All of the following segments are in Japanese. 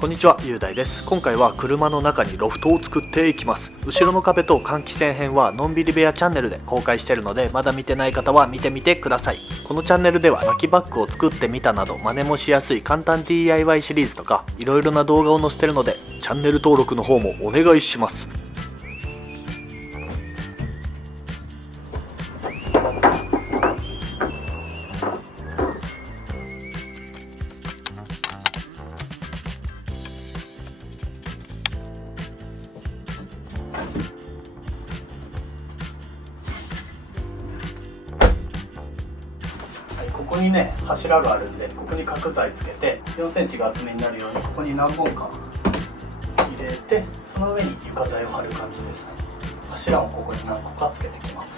こんにちは、雄大です。今回は車の中にロフトを作っていきます。後ろの壁と換気扇編はのんびり部屋チャンネルで公開しているので、まだ見てない方は見てみてください。このチャンネルでは薪バッグを作ってみたなど真似もしやすい簡単 DIY シリーズとかいろいろな動画を載せてるので、チャンネル登録の方もお願いします。ここにね、柱があるんで、ここに角材つけて4センチが厚めになるようにここに何本か入れて、その上に床材を張る感じですね。柱をここに何個かつけてきます。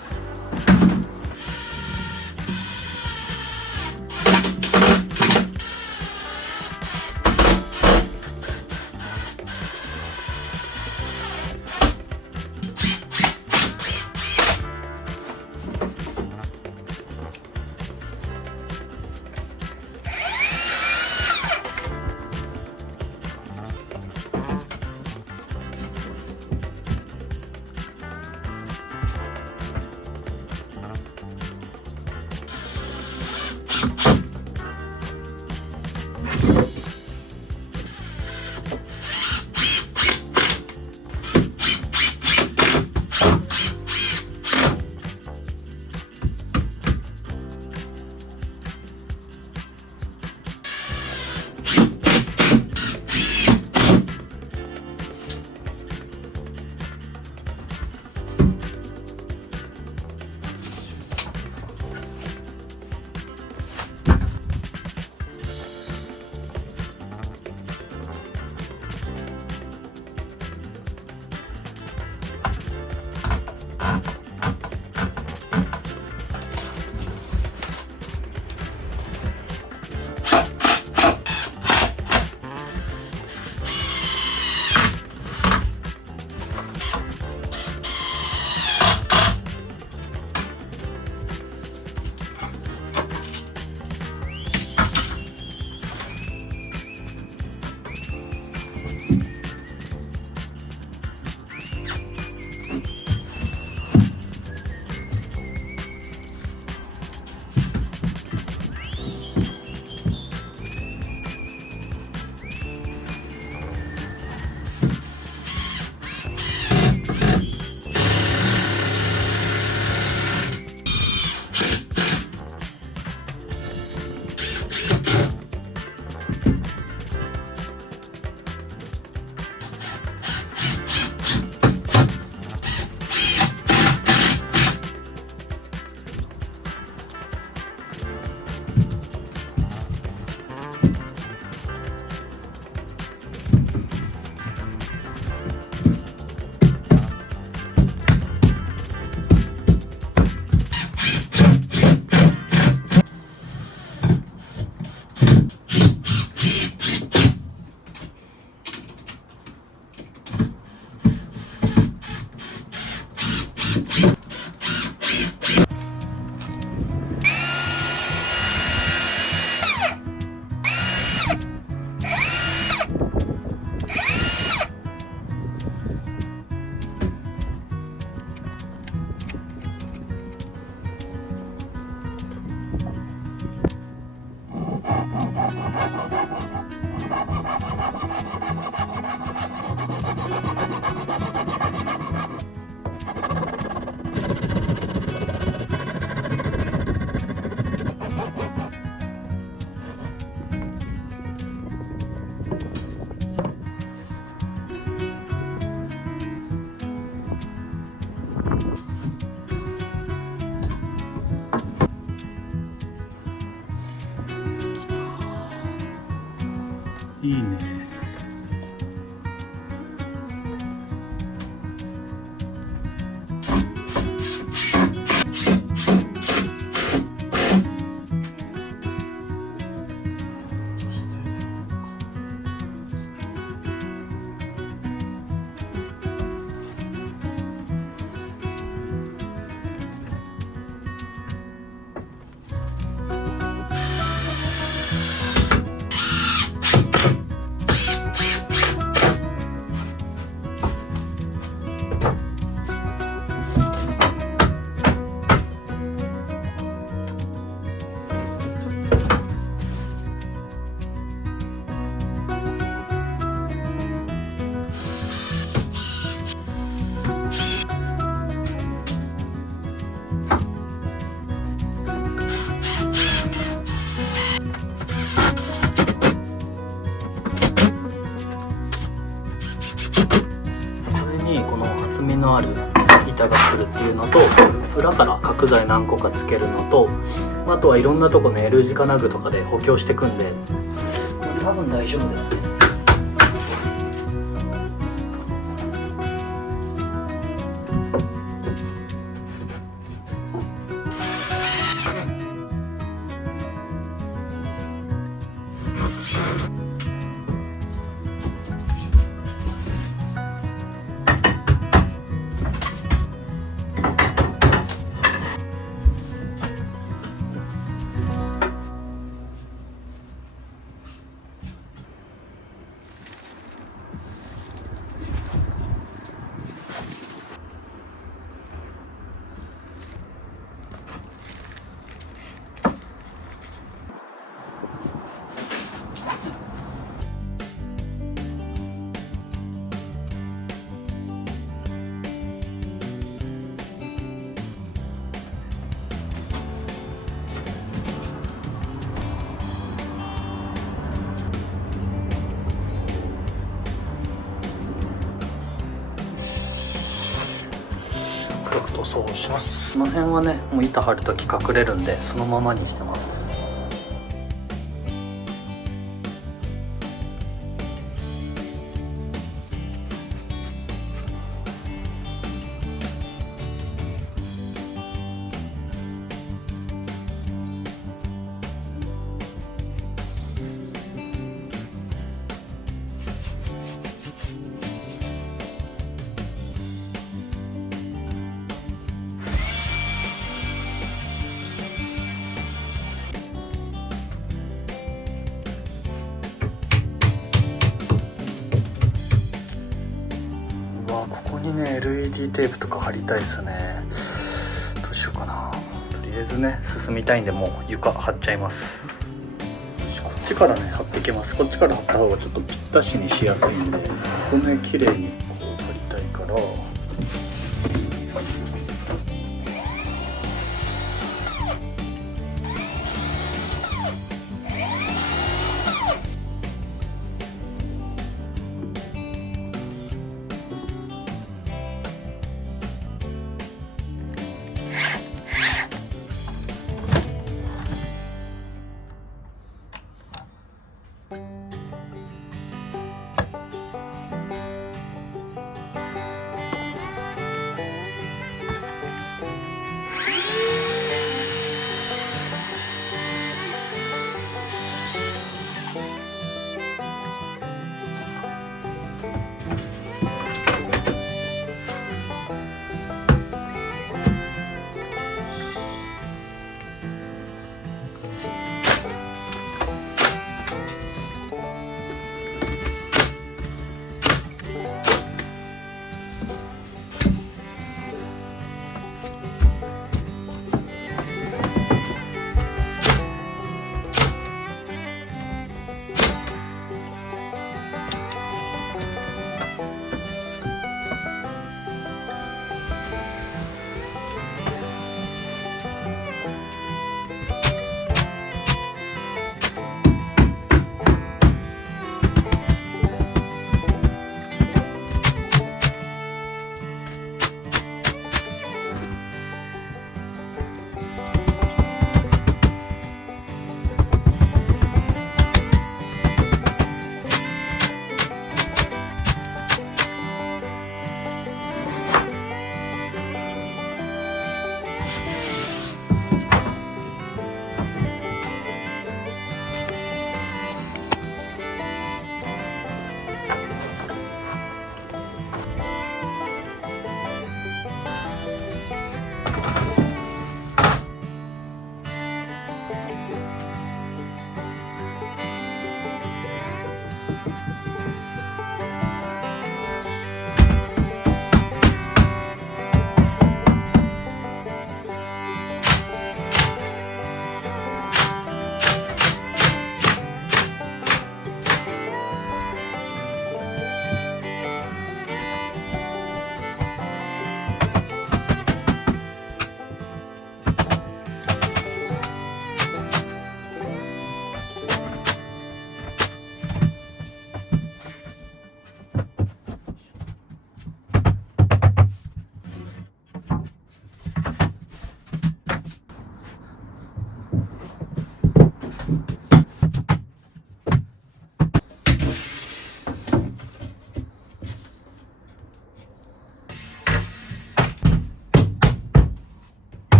いいね。厚みのある板が来るっていうのと、裏から角材何個かつけるのと、あとはいろんなとこね L 字金具とかで補強していくんで多分大丈夫です。黒く塗装をします。この辺はねもう板張るとき隠れるんでそのままにしてます。ここにね LED テープとか貼りたいですね。どうしようかな。とりあえずね進みたいんでもう床貼っちゃいます。こっちからね貼っていけます。こっちから貼った方がちょっとぴったしにしやすいんで、ここね綺麗にこう貼りたいから。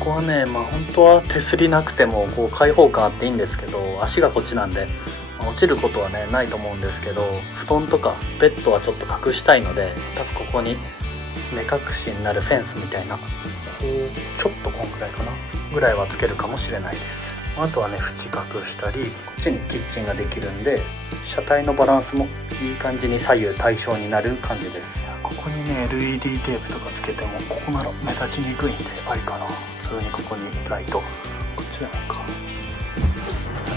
ここはね、本当は手すりなくてもこう開放感あっていいんですけど、足がこっちなんで落ちることはねないと思うんですけど、布団とかベッドはちょっと隠したいので、多分ここに目隠しになるフェンスみたいな、こうちょっとこんくらいかなぐらいはつけるかもしれないです。あとはね縁隠したり、こっちにキッチンができるんで車体のバランスもいい感じに左右対称になる感じです。ここにね LED テープとかつけてもここなら目立ちにくいんでありかな。普通にここにライト、こっちじゃないか、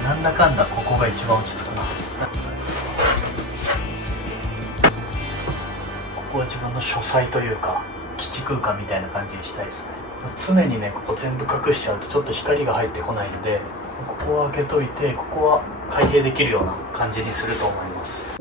なんだかんだここが一番落ち着くな。ここは自分の書斎というか基地空間みたいな感じにしたいですね。常にねここ全部隠しちゃうとちょっと光が入ってこないので、ここは開けといて、ここは開閉できるような感じにすると思います。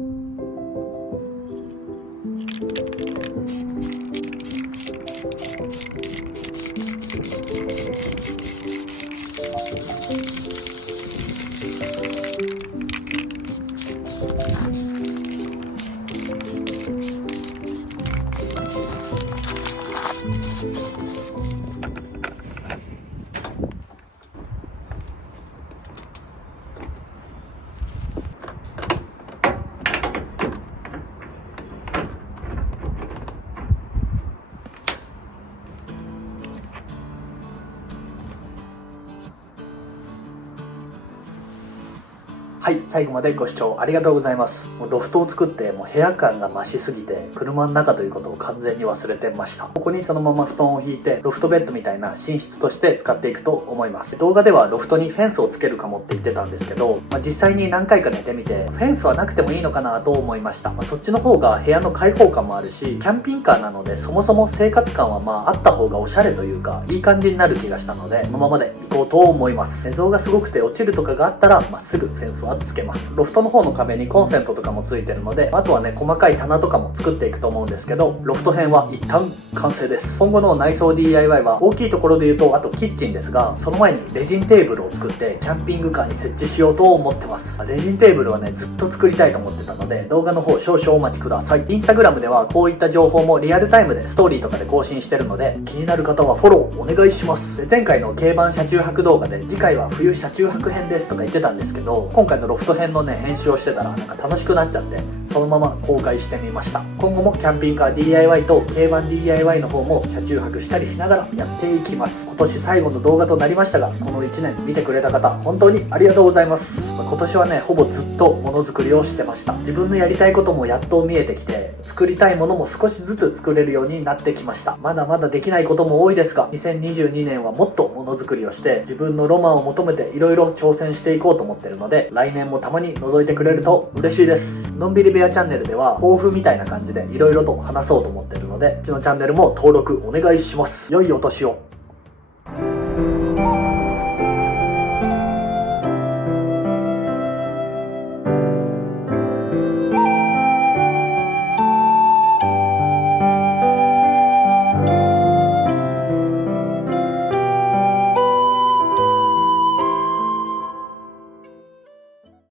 はい、最後までご視聴ありがとうございます。もうロフトを作ってもう部屋感が増しすぎて車の中ということを完全に忘れてました。ここにそのまま布団を引いてロフトベッドみたいな寝室として使っていくと思います。動画ではロフトにフェンスをつけるかもって言ってたんですけど、実際に何回か寝てみてフェンスはなくてもいいのかなと思いました。そっちの方が部屋の開放感もあるし、キャンピングカーなのでそもそも生活感はあった方がおしゃれというかいい感じになる気がしたので、このままでいこうと思います。寝相がすごくて落ちるとかがあったら、すぐフェンスはつけます。ロフトの方の壁にコンセントとかもついてるので、あとはね細かい棚とかも作っていくと思うんですけど、ロフト編は一旦完成です。今後の内装 DIY は大きいところで言うとあとキッチンですが、その前にレジンテーブルを作ってキャンピングカーに設置しようと思ってます。レジンテーブルはねずっと作りたいと思ってたので、動画の方少々お待ちください。インスタグラムではこういった情報もリアルタイムでストーリーとかで更新してるので、気になる方はフォローお願いします。で、前回の軽バン車中泊動画で次回は冬車中泊編ですとか言ってたんですけど、今回のロフト編のね編集をしてたら楽しくなっちゃって、そのまま公開してみました。今後もキャンピングカー DIY と軽バン DIY の方も車中泊したりしながらやっていきます。今年最後の動画となりましたが、この1年見てくれた方本当にありがとうございます。今年はねほぼずっとものづくりをしてました。自分のやりたいこともやっと見えてきて、作りたいものも少しずつ作れるようになってきました。まだまだできないことも多いですが、2022年はもっとものづくりをして自分のロマンを求めていろいろ挑戦していこうと思ってるので、来年もたまに覗いてくれると嬉しいです。のんびり部屋チャンネルでは抱負みたいな感じでいろいろと話そうと思ってるので、うちのチャンネルも登録お願いします。良いお年を。